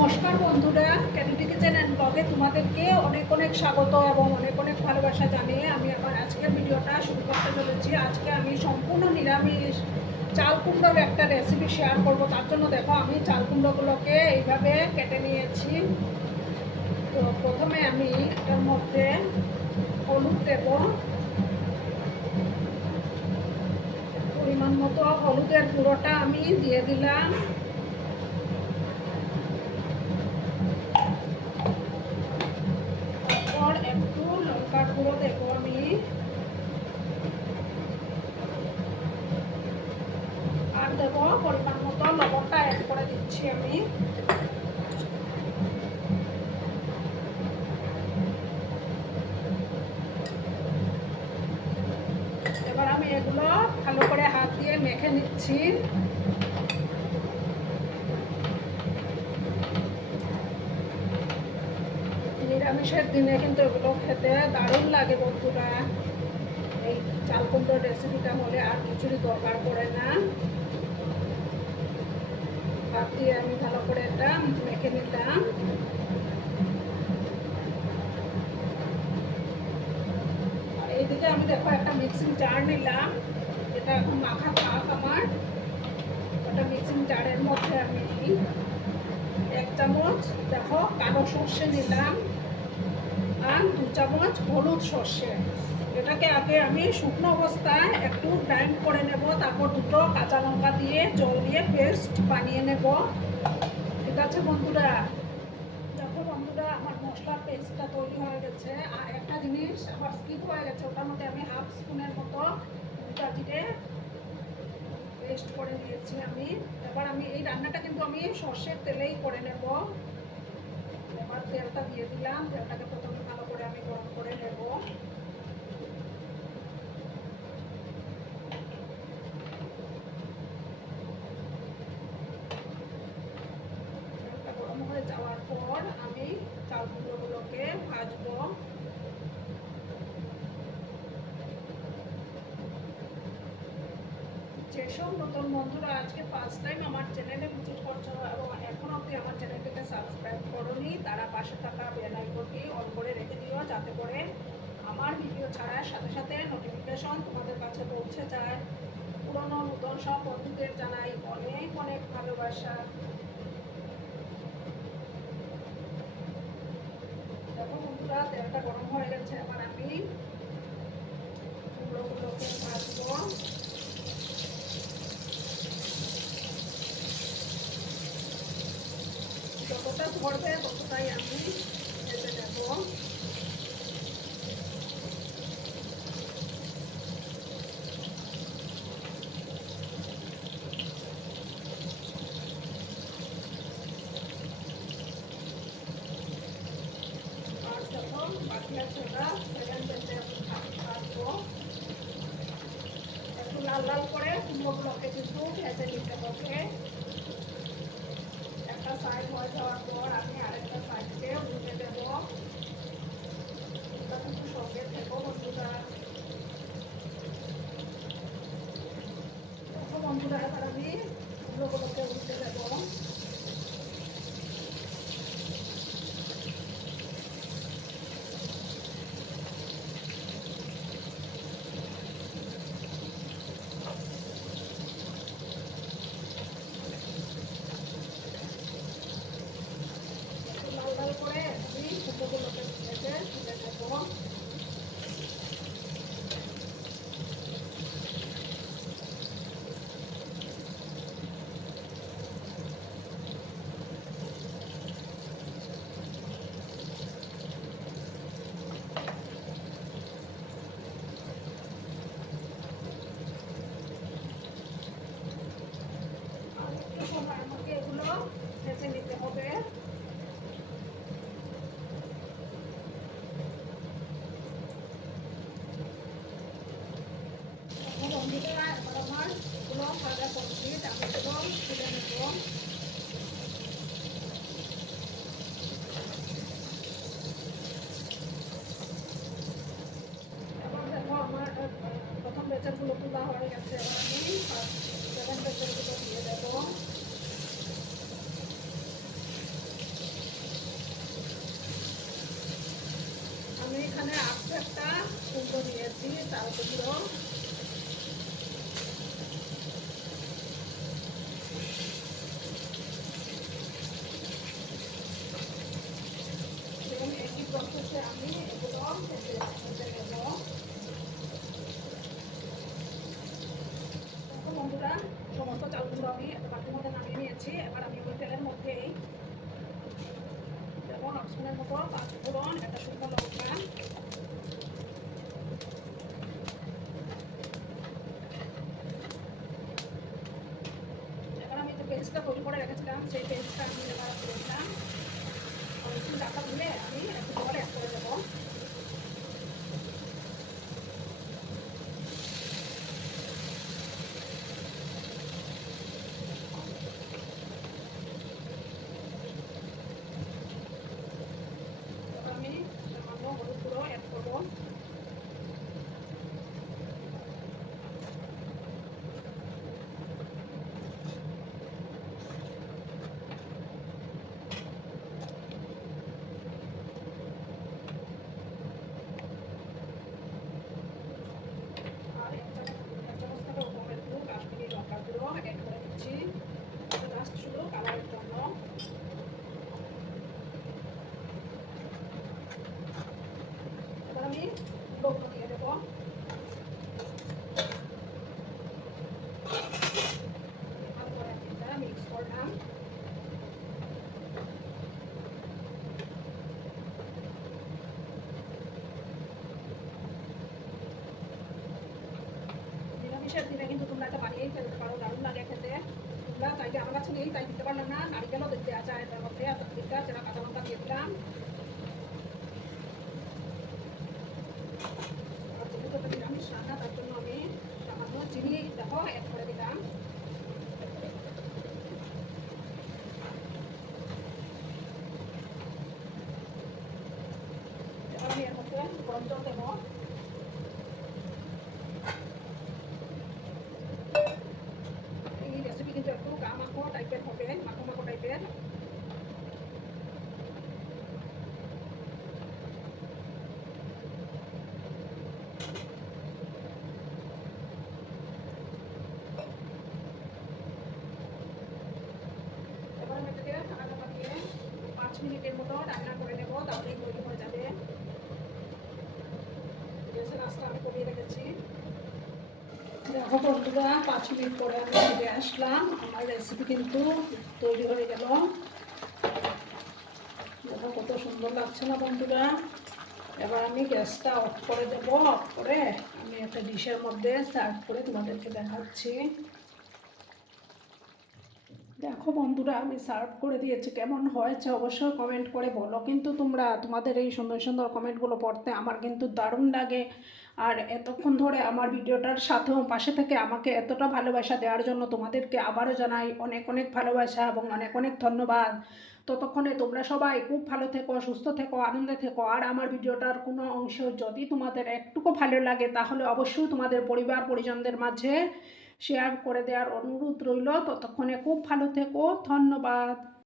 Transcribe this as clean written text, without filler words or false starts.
নমস্কার বন্ধুরা, candy kitchen and ব্লগে তোমাদেরকে অনেক অনেক স্বাগত এবং অনেক অনেক ভালোবাসা জানিয়ে আমি আমার আজকের ভিডিওটা শুরু করতে চলেছি। আজকে আমি সম্পূর্ণ নিরামিষ চাল কুমড়োর একটা রেসিপি শেয়ার করব। তার জন্য দেখো আমি চাল কুমড়োগুলোকে এইভাবে কেটে নিয়েছি। তো প্রথমে আমি এটার মধ্যে হলুদ দেব, পরিমাণ মতো হলুদের গুঁড়োটা আমি দিয়ে দিলাম। একটু লঙ্কার গুঁড়ো দেবো আমি, আর দেবো পরিমাণ মতো লবণটা অ্যাড করে দিচ্ছি আমি। এবার আমি এগুলো ভালো করে হাত দিয়ে মেখে নিচ্ছি। নিরামিষের দিনে কিন্তু এগুলো খেতে দারুণ লাগে বন্ধুরা। এই চাল কুমড়োর রেসিপিটা হলে আর কিছুরই দরকার পড়ে না। হাত দিয়ে আমি ভালো করে এটা মেখে নিলাম। আর এইদিকে আমি দেখো একটা মিক্সিং জার নিলাম, এটা এখন মাখা থাক আমার। ওটা মিক্সিং জারের মধ্যে আমি 1 চামচ দেখো কালো সর্ষে নিলাম আর 2 চামচ হলুদ সর্ষে। এটাকে আগে আমি শুকনো অবস্থায় একটু গ্রাইন্ড করে নেব, তারপর 2টো কাঁচা লঙ্কা দিয়ে জল দিয়ে পেস্ট বানিয়ে নেব। ঠিক আছে বন্ধুরা, দেখো বন্ধুরা আমার মশলার পেস্টটা তৈরি হয়ে গেছে। আর একটা জিনিস আবার স্কিপ হয়ে গেছে, ওটার মধ্যে আমি 1/2 স্পুনের মতো গোটা জিরে পেস্ট করে দিয়েছি আমি। এবার আমি এই রান্নাটা কিন্তু আমি সর্ষের তেলেই করে নেব। এবার তেলটা দিয়ে দিলাম, তেলটাকে প্রথমে ভালো করে আমি গরম করে নেব। তেলটা গরম হয়ে যাওয়ার পর আমি চাল কুমড়োগুলোকে ভাজবো। যেসব নতুন বন্ধুরা আজকে ফার্স্ট টাইম আমার চ্যানেলে ভিজিট করছো এবং এখন অবধি আমার চ্যানেলটিকে সাবস্ক্রাইব করোনি, তারা পাশে থাকা বেল আইকনটি অন করে রেখে দিও, যাতে করে আমার ভিডিও ছাড়ার সাথে সাথে নোটিফিকেশন তোমাদের কাছে পৌঁছে যায়। পুরনো নতুন সব বন্ধুদের জানাই অনেক অনেক ভালোবাসা। দেখো বন্ধুরা তেলটা গরম হয়ে গেছে, এবার আমি কুমড়োগুলোকে ভাজবো। যতটা ধরবে ততটাই আমি ভেজে নেব। আর যখন বাকি আছে ওটা সেকেন্ড বেঁচে ভাজবো। একটু লাল লাল করে কুমড়োগুলোকে কিন্তু ভেজে নিতে হবে। একটা সাইড হয়ে যাওয়ার পর আমি আরেকটা সাইডকে উল্টে দেবো। এটা কিন্তু সঙ্গে থেকো বন্ধুরা। দেখো বন্ধুরা এবার আমি কুমড়োগুলোকে উল্টে দেবো। লাল লাল করে আমি কুমড়োগুলোকে ভেজে তুলে দেবো। আর একটু সময় আমাকে এগুলো ভেজে নিতে হবে। বন্ধুরা এবার আমার এগুলো ভাজা কমপ্লিট, আমি এগুলো তুলে নেব। এবার দেখো আমার প্রথম বেচারগুলো তোলা হয়ে গেছে, এবার আমি সেকেন্ড বেচারগুলো দিয়ে দেবো। গুঁড়ো দিয়েছি, চালের গুঁড়ো, এবং একই প্রসেসে আমি এগুলো ভেজে নেব। বন্ধুরা, সমস্ত চালগুলো আমি একটা বাটির মধ্যে নামিয়ে নিয়েছি। এবার আমি ওই তেলের মধ্যেই যেমন 8 স্পুনের মতো পাঁচ ফোড়ন, একটা শুকনো লঙ্কা, এবার আমি যে পেস্টটা তৈরি করে রেখেছিলাম সেই পেস্টটা আমি এবার দিলাম। একটু ঢাকা দিলে আমি একটু জল অ্যাড করে দেবো। এবার আমি সামান্য হলুদ গুঁড়ো অ্যাড করবো। আর এক চামচ থেকে কম একটু কাশ্মীরি লঙ্কার গুঁড়ো অ্যাড করে দিচ্ছি, জাস্ট শুধু কালারের জন্য। এবার আমি লবণ দিয়ে দেবো। ভালো করে এটা মিক্স করলাম। নিরামিষের দিনে কিন্তু তোমরা এটা বানিয়েই ফেলতে পারো, দারুণ লাগে খেতে। তোমরা চাইলে, আমার কাছে নেই তাই দিতে পারলাম না, নারিকেলও দিতে যায় এটার মধ্যে, দিকটা যেটা কাঁচা লঙ্কা দিয়ে দিলাম। আর যেহেতু এটা নিরামিষ রান্না তার জন্য আমি সামান্য চিনি দেখো অ্যাড করে দিলাম। এবার আমি এর মধ্যে গরম জল দেবো। এই রেসিপি কিন্তু একটু গা মাখো টাইপের হবে, মাখো মাখো টাইপের। এবার আমি এটাকে ঢাকা দিয়ে 5 মিনিটের মতো রান্না করে নেবো, তাহলেই তৈরি হয়ে যাবে। গ্যাসের আঁচটা আমি কমিয়ে রেখেছি। দেখো বন্ধুরা, 5 মিনিট পরে আমি ফিরে আসলাম। আমার রেসিপি কিন্তু তৈরি হয়ে গেল। দেখো কত সুন্দর লাগছে না বন্ধুরা। এবার আমি গ্যাসটা অফ করে দেবো। অফ করে আমি একটা ডিশের মধ্যে সার্ভ করে তোমাদেরকে দেখাচ্ছি। দেখো বন্ধুরা, আমি সার্ভ করে দিয়েছি, কেমন হয়েছে অবশ্যই কমেন্ট করে বলো। কিন্তু তোমরা, তোমাদের এই সুন্দর সুন্দর কমেন্টগুলো পড়তে আমার কিন্তু দারুণ লাগে। আর এতক্ষণ ধরে আমার ভিডিওটার সাথেও পাশে থেকে আমাকে এতটা ভালোবাসা দেওয়ার জন্য তোমাদেরকে আবারও জানাই অনেক অনেক ভালোবাসা এবং অনেক অনেক ধন্যবাদ। ততক্ষণে তোমরা সবাই খুব ভালো থেকো, সুস্থ থেকো, আনন্দে থেকো। আর আমার ভিডিওটার কোনো অংশ যদি তোমাদের একটুকু ভালো লাগে তাহলে অবশ্যই তোমাদের পরিবার পরিজনদের মাঝে শেয়ার করে দেওয়ার অনুরোধ রইল। ততক্ষণে খুব ভালো থেকো, ধন্যবাদ।